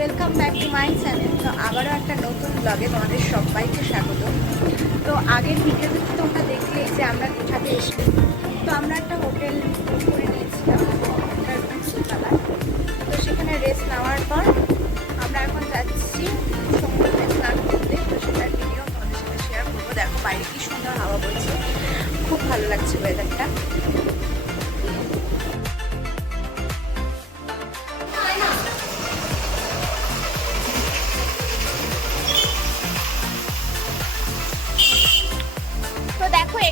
Welcome back to my channel. তো আবারও একটা নতুন ব্লগে তোমাদের সবাইকে স্বাগত। তো আগের ভিডিওতে তোমরা দেখলেই যে আমরা দীঘাতে এসে তো আমরা একটা হোটেল বুক করে নিয়েছিলাম সকালবেলা। তো সেখানে রেস্ট নেওয়ার পর আমরা এখন যাচ্ছি সমুদ্রে স্নান করতে। তো সেটার ভিডিও তোমাদের সাথে শেয়ার করবো। দেখো বাইরে কি সুন্দর হাওয়া বইছে, খুব ভালো লাগছে ওয়েদারটা।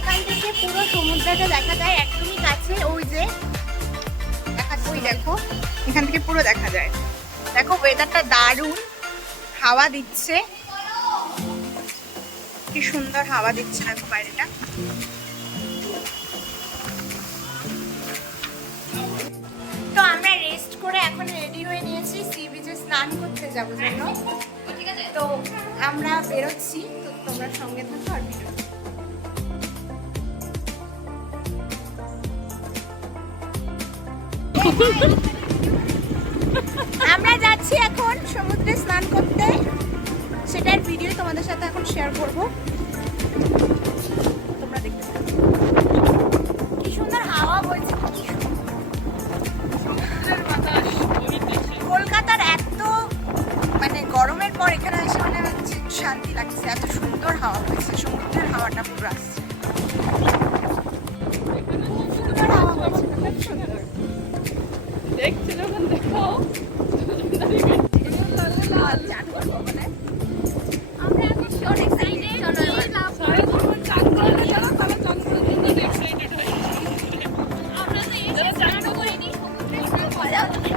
এখান থেকে পুরো সমুদ্রটা দেখা যায় একদমই কাছে। ওই যে ওই দেখো, এখান থেকে পুরো দেখা যায়। দেখো ওয়েদারটা দারুণ, হাওয়া দিচ্ছে, কি সুন্দর হাওয়া দিচ্ছে। দেখো বাইরেটা। তো আমরা রেস্ট করে এখন রেডি হয়ে নিয়েছি সি বিচে স্নান করতে যাবো জন্য। তো আমরা বেরোচ্ছি, তো তোমরা সঙ্গে থাকো আর ভিডিও। আমরা যাচ্ছি এখন সমুদ্রে স্নান করতে, সেটার ভিডিও তোমাদের সাথে এখন শেয়ার করব। তোমরা দেখতে পাবে কি সুন্দর হাওয়া বইছে, কলকাতার এত মানে গরমের পর এখানে এসে মানে শান্তি লাগছে। এত সুন্দর হাওয়া বইছে, সমুদ্রের হাওয়াটা পুরো আসছে। সুন্দর হাওয়া বইছে, খুব সুন্দর। দেখছো যখন দেখো আমরা এখন শর্ট এক্সাইটেড। আমরা তো এই স্নান করিনি, সমুদ্রে মজা হচ্ছে।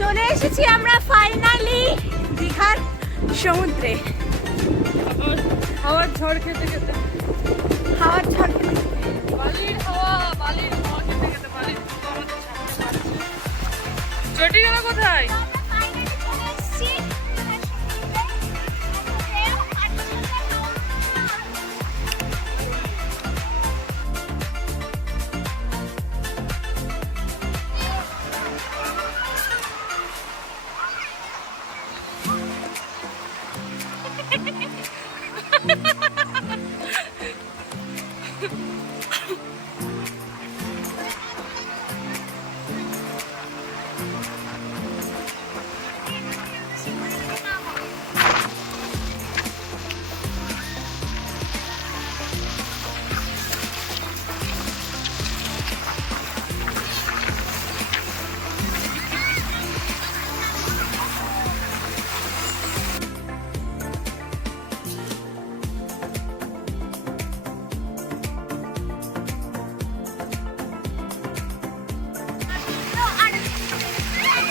চলে এসেছি আমরা ফাইনালি দীঘার সমুদ্রে। হাওয়ার ঝড় খেতে খেতে, হাওয়ার ঝড় খেতে বালির হাওয়া খেতে খেতে বালির চটি গেল কোথায়?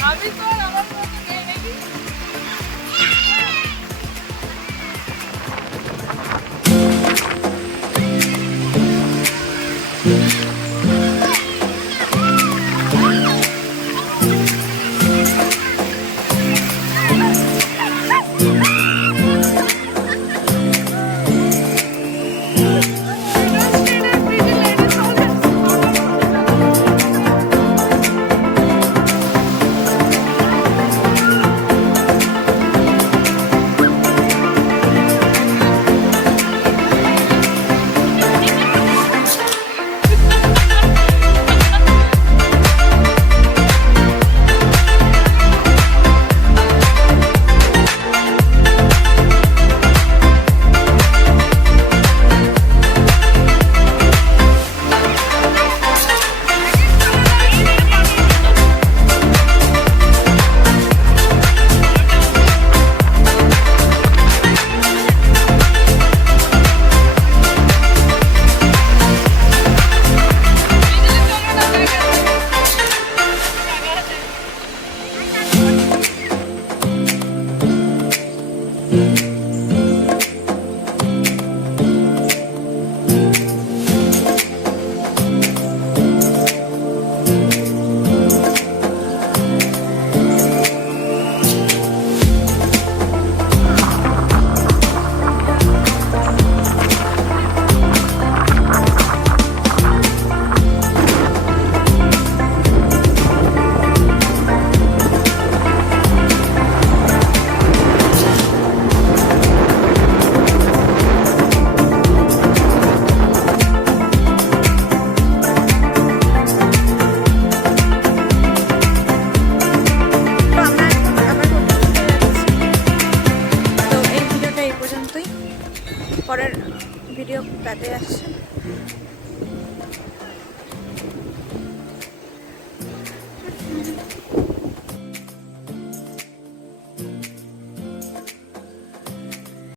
আমি তো আমার